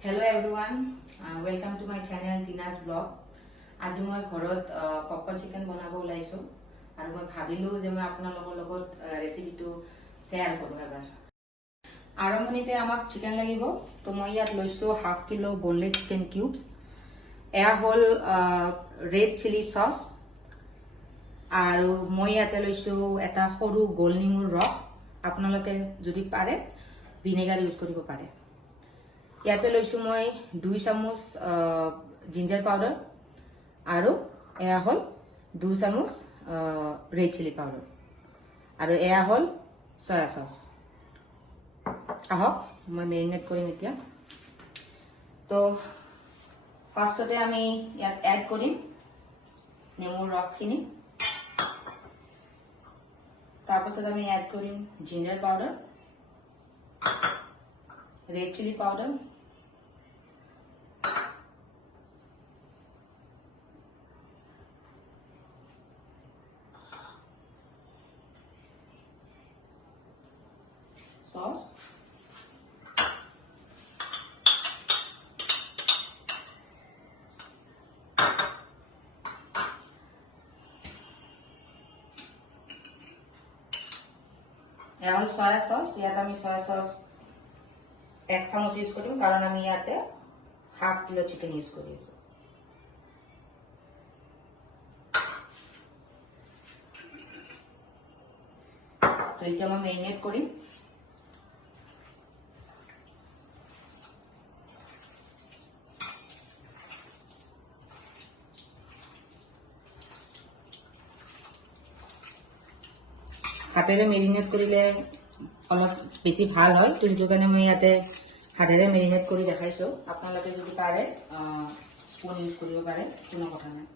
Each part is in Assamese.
Hello everyone, welcome to my channel Tina's Blog. আজি মই ঘৰত পপকৰ্ন চিকেন বনাব ওলাইছো আৰু মই ভাবিলো যে মই আপোনালোকৰ লগত ৰেচিপিটো শেয়াৰ কৰো এবাৰ। আৰম্ভণিতে আমাক চিকেন লাগিব, তো মই ইয়াত লৈছো half kilo boneless chicken cubes, এয়া হল ৰেড চিলি সস, আৰু মই ইয়াতে লৈছো এটা সৰু গোল নেমুৰ ৰস। আপোনালোকে যদি পাৰে ভিনেগাৰ ইউজ কৰিব পাৰে। ইয়াতে লৈছো মই 2 চামুচ জিঞ্জাৰ পাউডাৰ আৰু এয়া হল 2 চামুচ ৰেড চিলি পাউডাৰ আৰু এয়া হল সয়া সস। আহক মই মেৰিনেট কৰিম এতিয়া। তো ফাৰ্ষ্টতে আমি ইয়াত এড কৰিম নেমুৰ ৰসখিনি, তাৰপিছত আমি এড কৰিম ginger powder, red chili powder, sauce, এয়া হল সয়া সস। ইয়াত আমি সয়া সস 1 চামুচ ইউজ কৰিম, কাৰণ আমি ইয়াতে হাফ কিলো চিকেন ইউজ কৰি আছো। তো এতিয়া মই মেৰিনেট কৰিম। হাতেৰে মেৰিনেট কৰিলে অলপ বেছি ভাল হয়, তো সেইটো কাৰণে মই ইয়াতে হাতেৰে মেৰিনেট কৰি দেখাইছো। আপোনালোকে যদি পাৰে স্পুন ইউজ কৰিব পাৰে, কোনো কথা নাই।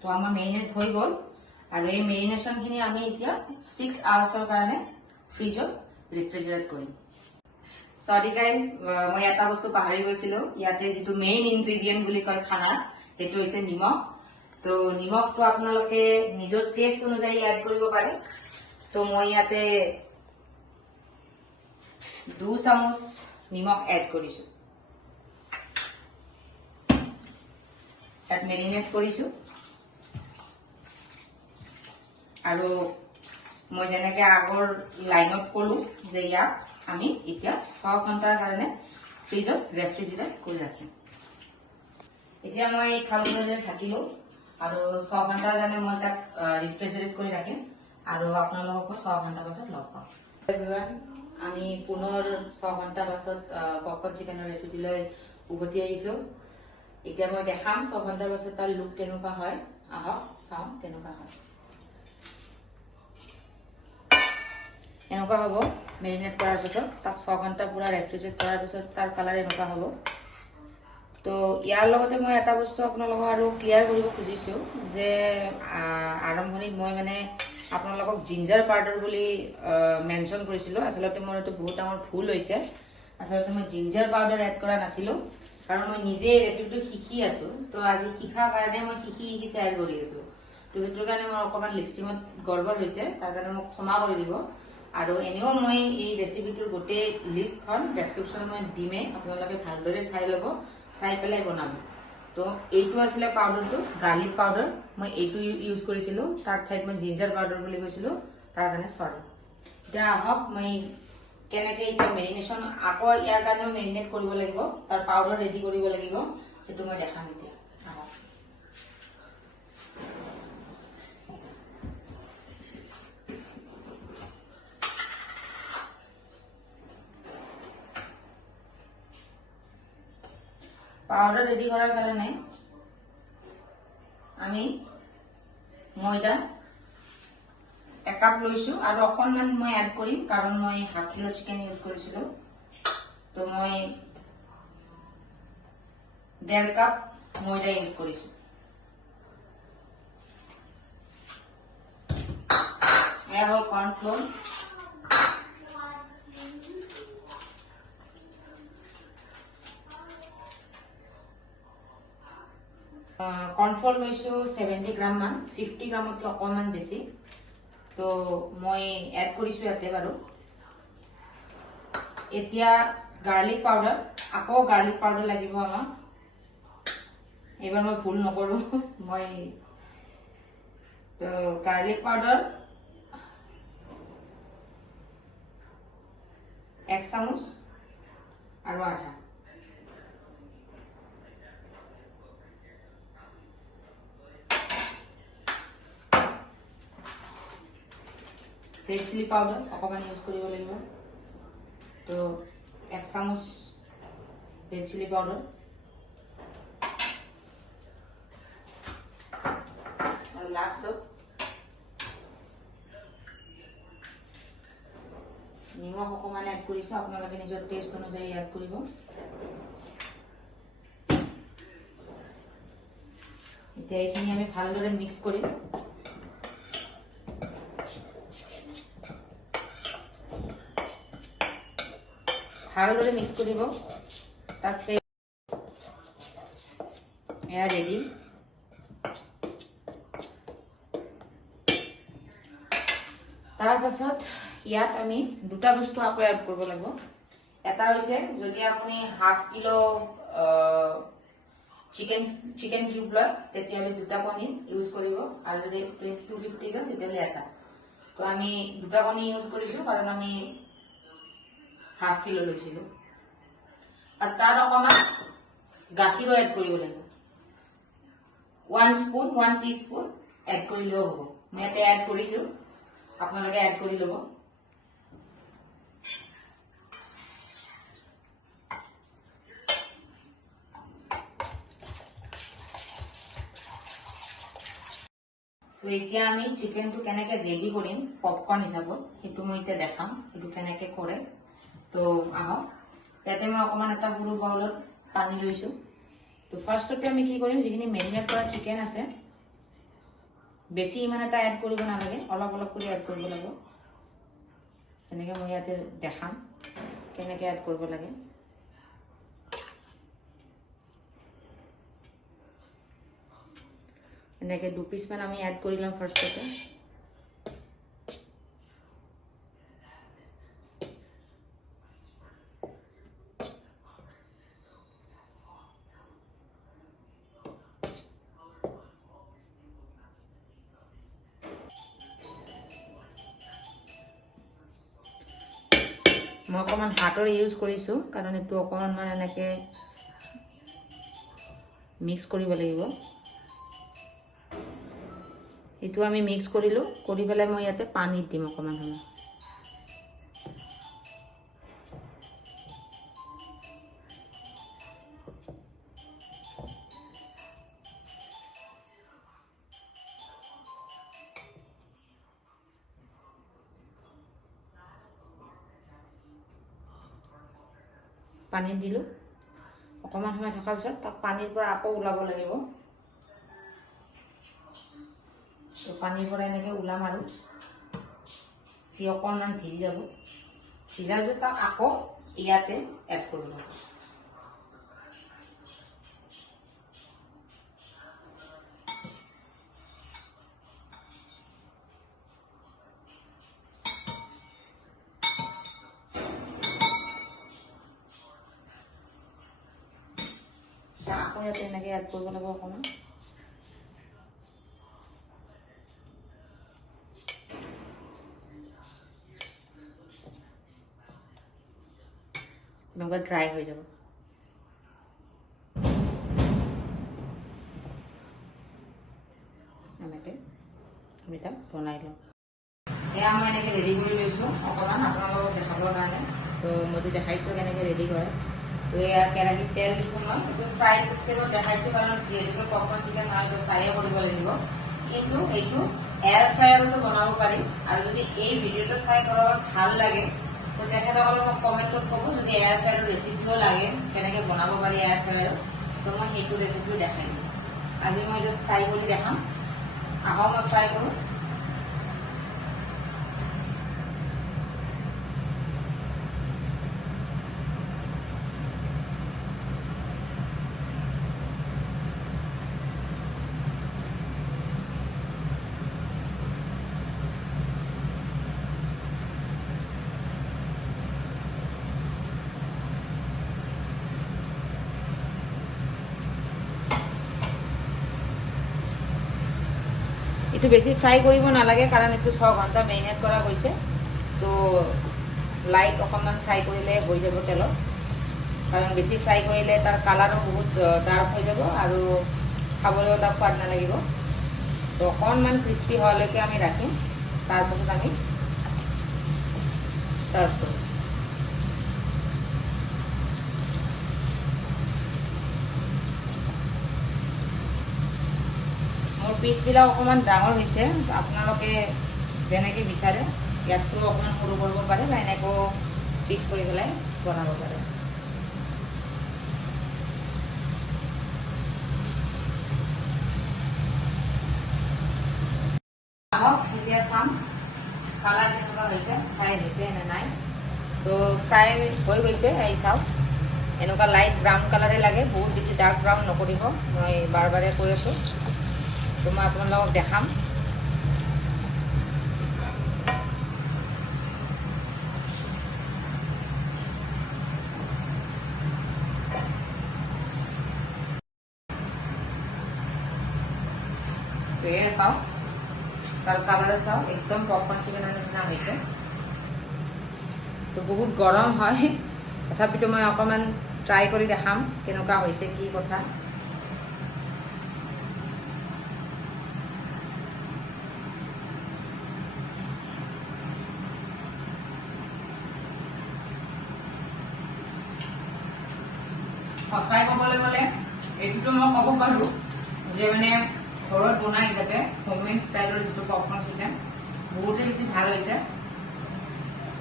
তো আমাৰ মেৰিনেট হৈ গ'ল আৰু এই মেৰিনেশ্যনখিনি আমি এতিয়া 6 আৱাৰ্ছৰ কাৰণে ফ্ৰিজত ৰেফ্ৰিজাৰেট কৰিম। সৰি গাইজ, মই এটা বস্তু পাহৰি গৈছিলো। ইয়াতে যিটো মেইন ইনগ্ৰেডিয়েন্ট বুলি কয় খানা, সেইটো হৈছে নিমখ। তো নিমখটো আপোনালোকে নিজৰ টেষ্ট অনুযায়ী এড কৰিব পাৰে। তো মই ইয়াতে 2 চামুচ নিমখ এড কৰিছো। ইয়াত মেৰিনেট কৰিছো আৰু মই যেনেকে আগৰ লাইনত কলো যে ইয়াক আমি এতিয়া 6 ঘণ্টাৰ কাৰণে ফ্ৰিজত ৰেফ্ৰিজাৰেট কৰি ৰাখিম। এতিয়া মই থালখনৰে ঢাকিলো আৰু 6 ঘণ্টাৰ কাৰণে মই তাক ৰেফ্ৰিজাৰেট কৰি ৰাখিম আৰু আপোনালোকক 6 ঘণ্টা পাছত লগ পাম। এভৰিৱান, আমি পুনৰ 6 ঘণ্টা পাছত পপকৰ্ন চিকেনৰ ৰেচিপি লৈ উভতি আহিছো। এতিয়া মই দেখাম 6 ঘণ্টাৰ পাছত তাৰ লুক কেনেকুৱা হয়। আহক চাওঁ কেনেকুৱা হয়। এনেকুৱা হ'ব মেৰিনেট কৰাৰ পিছত, তাক 6 ঘণ্টা পুৰা ৰেফ্ৰিজাৰেট কৰাৰ পিছত তাৰ কালাৰ এনেকুৱা হ'ব। তো ইয়াৰ লগতে মই এটা বস্তু আপোনালোকক আৰু ক্লিয়াৰ কৰিব খুজিছো যে আৰম্ভণিত মই মানে আপোনালোকক জিঞ্জাৰ পাউডাৰ বুলি মেনশ্যন কৰিছিলো। আচলতে মোৰ এইটো বহুত ডাঙৰ ভুল হৈছে। আচলতে মই জিঞ্জাৰ পাউডাৰ এড কৰা নাছিলো, কাৰণ মই নিজে ৰেচিপিটো শিকি আছো। তো আজি শিকাৰ কাৰণে মই শিকি শ্বেয়াৰ কৰি আছো। তো সেইটোৰ কাৰণে মোৰ অকণমান লিপষ্টিকত গড়বড় হৈছে, তাৰ কাৰণে মোক ক্ষমা কৰি দিব। আৰু এনেও মই এই ৰেচিপিটোৰ গোটেই লিষ্টখন ডেছক্ৰিপশ্যনত মই দিমেই, আপোনালোকে ভালদৰে চাই ল'ব, চাই পেলাই বনাব। তো এইটো আছিলে পাউডাৰটো, গাৰ্লিক পাউডাৰ। মই এইটো ইউজ কৰিছিলো, তাৰ ঠাইত মই জিঞ্জাৰ পাউডাৰ বুলি কৈছিলো, তাৰ কাৰণে চৰি। এতিয়া আহক মই কেনেকে এতিয়া মেৰিনেশ্যন আকৌ ইয়াৰ কাৰণেও মেৰিনেট কৰিব লাগিব, তাৰ পাউডাৰ ৰেডি কৰিব লাগিব, সেইটো মই দেখাম এতিয়া। আহক পাউডাৰ ৰেডি কৰাৰ কাৰণে আমি ময়দা 1 কাপ লৈছো আৰু অকণমান মই এড কৰিম, কাৰণ মই হাফ কিলো চিকেন ইউজ কৰিছিলো। তো মই 1.5 কাপ ময়দা ইউজ কৰিছো। এয়া হ'ল কৰ্ণফ্লোৰ, কৰ্ণফ্লোৰ লৈছো 70 গ্ৰাম মান, 50 গ্ৰামতকৈ অকণমান বেছি। তো মই এড কৰিছোঁ ইয়াতে বাৰু। এতিয়া গাৰ্লিক পাউডাৰ, আকৌ গাৰ্লিক পাউডাৰ লাগিব আমাক। এইবাৰ মই ভুল নকৰোঁ। মই তো গাৰ্লিক পাউডাৰ 1 চামুচ আৰু আধা। ৰেড চিলি পাউডাৰ অকণমান ইউজ কৰিব লাগিব। তো 1 চামুচ ৰেড চিলি পাউডাৰ আৰু লাষ্টত নিমখ অকণমান এড কৰিছোঁ। আপোনালোকে নিজৰ টেষ্ট অনুযায়ী এড কৰিব। এতিয়া এইখিনি আমি ভালদৰে মিক্স কৰিম। ভালদৰে মিক্স কৰিব। তাৰ এয়া ৰেডি। তাৰপাছত ইয়াত আমি দুটা বস্তু আকৌ এড কৰিব লাগিব। এটা হৈছে যদি আপুনি ½ কিলো চিকেন কিউব লয় তেতিয়াহ'লে 2টা কণী ইউজ কৰিব, আৰু যদি 250 লয় তেতিয়াহ'লে এটা। তো আমি 2টা কণী ইউজ কৰিছোঁ কাৰণ আমি ½ কিলো লৈছিলোঁ। আৰু তাত অকণমান গাখীৰো এড কৰিব লাগিব। 1 টিস্পুন এড কৰিলেও হ'ব। মই ইয়াতে এড কৰিছোঁ, আপোনালোকে এড কৰি ল'ব। তো এতিয়া আমি চিকেনটো কেনেকৈ ৰেডি কৰিম পপকৰ্ণ হিচাপত, সেইটো মই এতিয়া দেখাম, সেইটো কেনেকৈ কৰে। তো আহক। ইয়াতে মই অকণমান এটা সৰু বাউলত পানী লৈছোঁ। তো ফাৰ্ষ্টতে আমি কি কৰিম, যিখিনি মেৰিনেট কৰা চিকেন আছে বেছি ইমান এটা এড কৰিব নালাগে, অলপ অলপ কৰি এড কৰিব লাগিব। তেনেকৈ মই ইয়াতে দেখাম কেনেকৈ এড কৰিব লাগে। এনেকৈ 2 পিচমান আমি এড কৰি ল'ম ফাৰ্ষ্টতে। মই অকণমান হাতৰ ইউজ কৰিছোঁ কাৰণ এইটো অকণমান এনেকৈ মিক্স কৰিব লাগিব। এইটো আমি মিক্স কৰিলোঁ, কৰি পেলাই মই ইয়াতে পানী দিম অকণমান সময়। পানী দিলোঁ, অকণমান সময় থকাৰ পিছত তাক পানীৰ পৰা আকৌ ওলাব লাগিব। তো পানীৰ পৰা এনেকৈ ওলাম আৰু সি অকণমান ভিজি যাব। ভিজাৰ পিছত তাক আকৌ ইয়াতে এড কৰিব। আকৌ ইয়াতে এনেকৈ এড কৰিব লাগিব অকণমান। এনেকুৱা ড্ৰাই হৈ যাব। এনেকৈ আমি তাক বনাই লওঁ। এয়া মই এনেকৈ ৰেডি কৰি লৈছোঁ অকণমান আপোনালোকক দেখাবৰ কাৰণে। তো মইতো দেখাইছোঁ কেনেকৈ ৰেডি কৰে। তো এয়া কেৰাহীত তেল দিছোঁ মই। এইটো ফ্ৰাই চিষ্টেমত দেখাইছোঁ কাৰণ যিহেতুকে পপকৰ্ণ চিকেন নহয় তো ফ্ৰাইয়ে কৰিব লাগিব। কিন্তু এইটো এয়াৰ ফ্ৰায়াৰতো বনাব পাৰি। আৰু যদি এই ভিডিঅ'টো চাই কৰবাত ভাল লাগে তো তেখেতসকলে মোক কমেণ্টত ক'ব, যদি এয়াৰ ফ্ৰায়াৰৰ ৰেচিপিও লাগে কেনেকৈ বনাব পাৰি এয়াৰ ফ্ৰায়াৰত, তো মই সেইটো ৰেচিপিও দেখাই দিম। আজি মই জাষ্ট ফ্ৰাই কৰি দেখাম। আহক মই ফ্ৰাই কৰোঁ। বেছি ফ্ৰাই কৰিব নালাগে কাৰণ এইটো 6 ঘণ্টা মেৰিনেট কৰা হৈছে তো লাইট অকণমান ফ্ৰাই কৰিলে হৈ যাব তেলত কাৰণ বেছি ফ্ৰাই কৰিলে তাৰ কালাৰো বহুত ডাৰ্ক হৈ যাব আৰু খাবলৈও তাৰ সোৱাদ নালাগিব তো অকণমান ক্ৰিস্পি হোৱালৈকে আমি ৰাখিম তাৰপাছত আমি সাৰ্ভ কৰব মোৰ পিসবিলাক অকমান ডাঙৰ হৈছে আপোনালোকে যেনেকৈ বিচাৰে ইয়াতটো অকমান সৰু কৰিব পাৰে বা এনেকৈ পিস কৰি পেলাই বনাব পাৰে এতিয়া চাম কালাৰ কেনেকুৱা হৈছে ফ্ৰাই হৈছে নে নাই তো ফ্ৰাই হৈ গৈছে এই চাওক এনেকুৱা লাইট ব্ৰাউন কালাৰে লাগে বহুত বেছি ডাৰ্ক ব্ৰাউন নকৰিব মই বাৰে কৈ আছোঁ তো মই আপোনালোকক দেখাম তো এয়া চাওক তার কালারে চাও একদম পপকর্ন চিকেনের নিচিনা হয়েছে তো বহুত গরম হয় তথাপিতো মই অকমান ট্রাই করে দেখাম কেনেকুৱা হয়েছে কি কথা সঁচাই ক'বলৈ গ'লে এইটোতো মই ক'ব পাৰো যে মানে ঘৰত বনাই হিচাপে হোমমেড ষ্টাইলৰ যিটো পপকৰ্ন চিকেন বহুতে বেছি ভাল হৈছে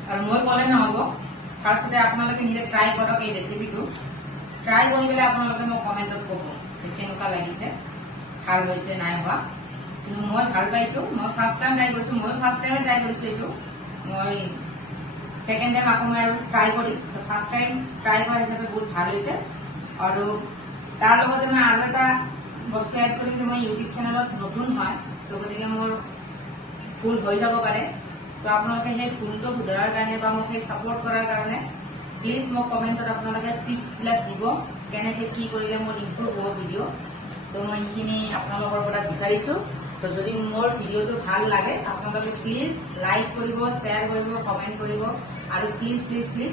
আৰু মই ক'লে নহ'ব ফাৰ্ষ্টতে আপোনালোকে নিজে ট্ৰাই কৰক এই ৰেচিপিটো ট্ৰাই কৰি পেলাই আপোনালোকে মোক কমেণ্টত ক'ব যে কেনেকুৱা লাগিছে ভাল হৈছে নাই হোৱা কিন্তু মই ভাল পাইছোঁ মই ফাৰ্ষ্ট টাইম ট্ৰাই কৰিছোঁ মই ফাৰ্ষ্ট টাইমে ট্ৰাই কৰিছোঁ এইটো মই ছেকেণ্ড টাইম আকৌ মই আৰু ট্ৰাই কৰিম ফাৰ্ষ্ট টাইম ট্ৰাই কৰা হিচাপে বহুত ভাল হৈছে আৰু তাৰ লগতে মই আৰু এটা বস্তু এড কৰি যে মই ইউটিউব চেনেলত নতুন হয় তো গতিকে মোৰ ভুল হৈ যাব পাৰে তো আপোনালোকে সেই ভুলটো শুধৰাৰ কাৰণে বা মোক সেই ছাপোৰ্ট কৰাৰ কাৰণে প্লিজ মোক কমেণ্টত আপোনালোকে টিপছবিলাক দিব কেনেকৈ কি কৰিলে মোৰ ইম্প্ৰুভ হ'ব ভিডিঅ' তো মই সেইখিনি আপোনালোকৰ পৰা বিচাৰিছোঁ তো যদি মোৰ ভিডিঅ'টো ভাল লাগে আপোনালোকে প্লিজ লাইক কৰিব শ্বেয়াৰ কৰিব কমেণ্ট কৰিব আৰু প্লিজ প্লিজ প্লিজ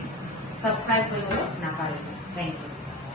ছাবস্ক্ৰাইব কৰিবলৈ নাপাহৰিব থেংক ইউ